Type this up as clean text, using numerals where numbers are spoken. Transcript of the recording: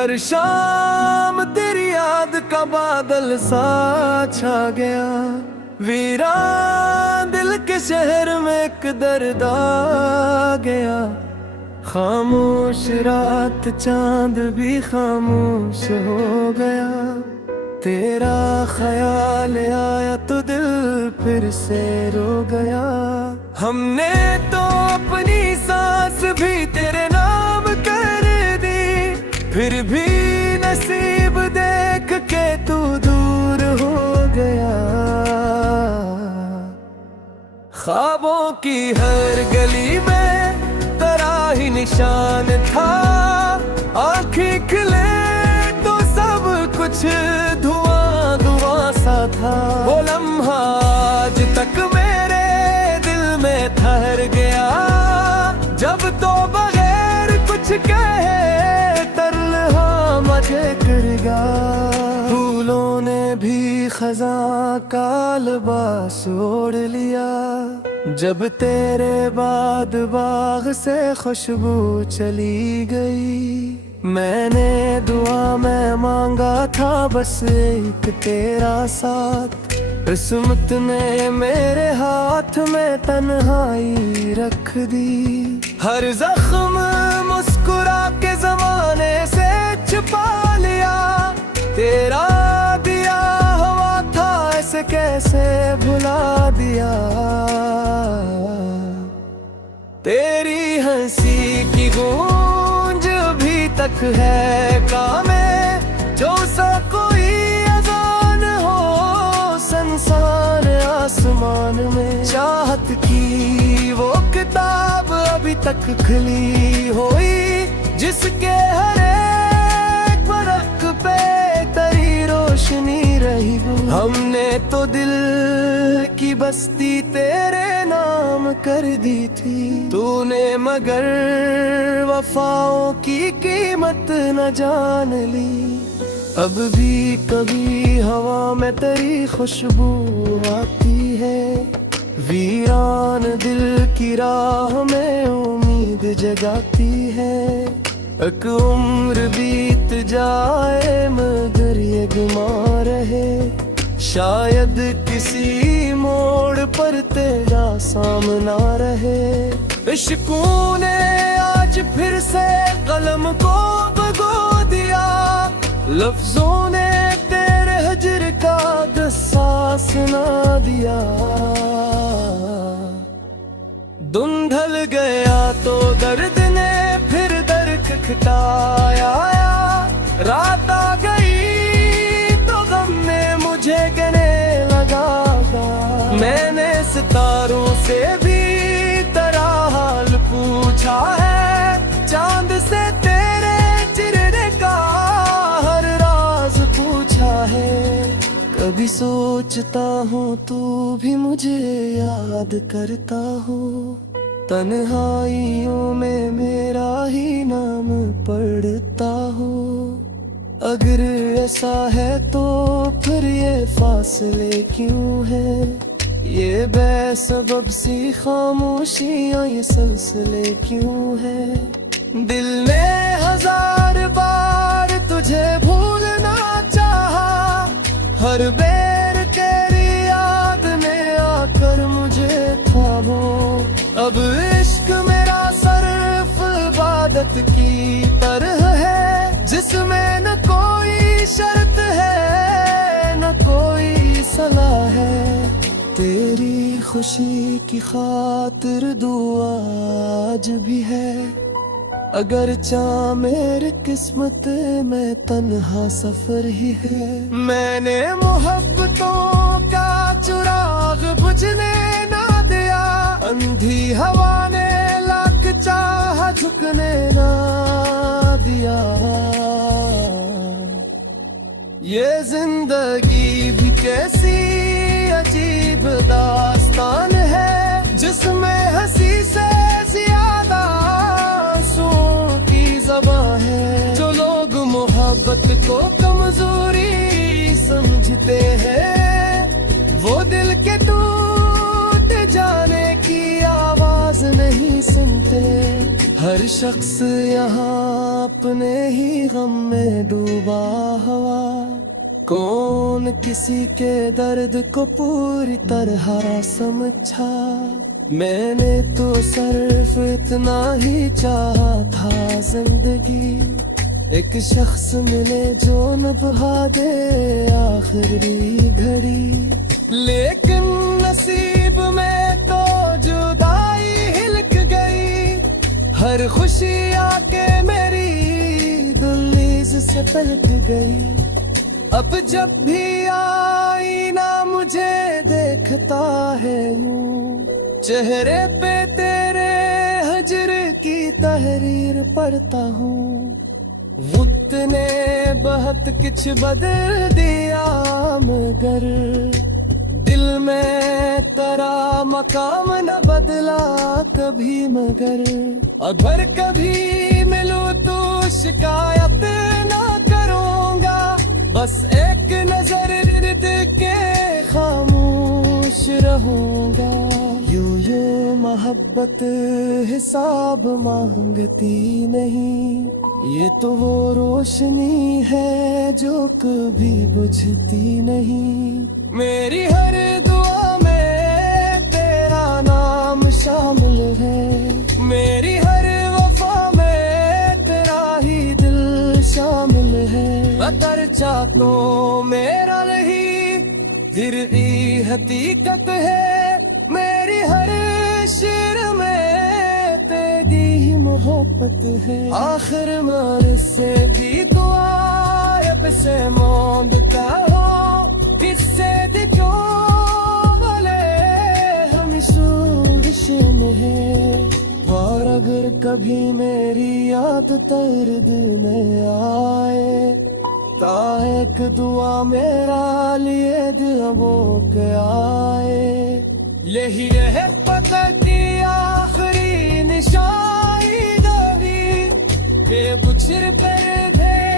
हर शाम तेरी याद का बादल सा छा गया। वीरान दिल के शहर में एक दर्द आ गया। खामोश रात चांद भी खामोश हो गया। तेरा ख्याल आया तो दिल फिर से रो गया। हमने तो अपनी सांस भी तेरे नाम कर दी, फिर भी नसीब देख के तू दूर हो गया। ख्वाबों की हर गली में तेरा ही निशान था। आँखें खिले तो सब कुछ धुआं धुआं सा था। वो लम्हा आज तक मेरे दिल में ठहर गया, जब तो बगैर कुछ कहे तन्हा मुझे कर गया। फूलों ने भी खज़ां का लिबास ओढ़ लिया, जब तेरे बाद बाग से खुशबू चली गई। मैंने दुआ में मांगा था बस एक तेरा साथ, किस्मत ने मेरे हाथ में तन्हाई रख दी। हर जख्म मुस्कुरा के जमाने से छुपा लिया, तेरा दिया हुआ था ऐसे कैसे भुला दिया। तेरी हंसी की गूंज अभी तक है कामे, जो सा कोई अज़ान हो संसार आसमान में। चाहत की वो किताब अभी तक खुली हुई, जिसके हर एक वर्क पे तेरी रोशनी रही। हमने तो दिल की बस्ती तेरे नाम कर दी थी, तूने मगर वफाओं की कीमत न जान ली। अब भी कभी हवा में तेरी खुशबू आती है, वीरान दिल की राह में उम्मीद जगाती है। एक उम्र बीत जाए मगर ये गुमा रहे, शायद किसी मोड़ पर तेरा सामना रहे। इश्क़ों ने आज फिर से कलम को भगो दिया, लफ्जों ने तेरे हिज्र का गस्सा सुना दिया। धुंधल गया तो दर्द ने फिर दर्द खटाया, रात आ गई तो गम ने मुझे गले लगा। मैंने सितारों से भी तेरा हाल पूछा है, चांद से तेरे चेहरे का हर राज पूछा है। कभी सोचता हूँ तू भी मुझे याद करता हो, तन्हाइयों में मेरा ही नाम पढ़ता हो। अगर ऐसा है तो फिर ये फासले क्यों है, ये बेसबब सी खामोशियाँ ये सिलसिले क्यों है। दिल ने हजार बार तुझे भूलना चाहा, हर बेर तेरी याद ने आकर मुझे थामो। अब इश्क मेरा सिर्फ इबादत की तरह है, जिसमें न कोई शर्त है न कोई सलाह है। तेरी खुशी की खातिर दुआ आज भी है, अगर चाह मेरी किस्मत में तन्हा सफर ही है। मैंने मोहब्बतों का चिराग बुझने ना दिया, अंधी हवा ने लाख चाह झुकने ना दिया। ये जिंदगी भी कैसी अजीब दास्तान है, जिसमें हंसी से ज्यादा आंसुओं की ज़बान है। जो लोग मोहब्बत को कमजोरी समझते हैं, वो दिल के टूट जाने की आवाज नहीं सुनते। हर शख्स यहाँ अपने ही गम में डूबा हुआ, कौन किसी के दर्द को पूरी तरह समझा। मैंने तो सिर्फ इतना ही चाहा था जिंदगी, एक शख्स मिले जो निभा दे आखिरी घड़ी। लेकिन नसीब में तो जुदाई हिलक गई, हर खुशी आके मेरी दहलीज से पलट गई। अब जब भी आईना मुझे देखता है यूं, चेहरे पे तेरे हजर की तहरीर पढ़ता हूँ। वक्त ने बहुत कुछ बदल दिया मगर दिल में तेरा मकाम न बदला कभी। मगर अगर कभी मिलूं तो शिकायत ना करूँगा, बस एक नजर के खामोश रहूँगा। यूं मोहब्बत हिसाब मांगती नहीं, ये तो वो रोशनी है जो कभी बुझती नहीं। मेरी हर दुआ में तेरा नाम शामिल है, मेरी हर वफा में तेरा ही दिल शामिल है। अगर चाह तो मेरा नहीं फिर भी हकीकत है, मेरी हर शेर में तेरी ही मोहब्बत है। आखिर में से भी दुआ रब से मांगता हो, किससे जो वाले हम सोच में है। और अगर कभी मेरी याद दर्द में आए, ता एक दुआ मेरा लिए दिल वो के आए। यही है पता की आखिरी निशानी दबी, ये बुझर पर गए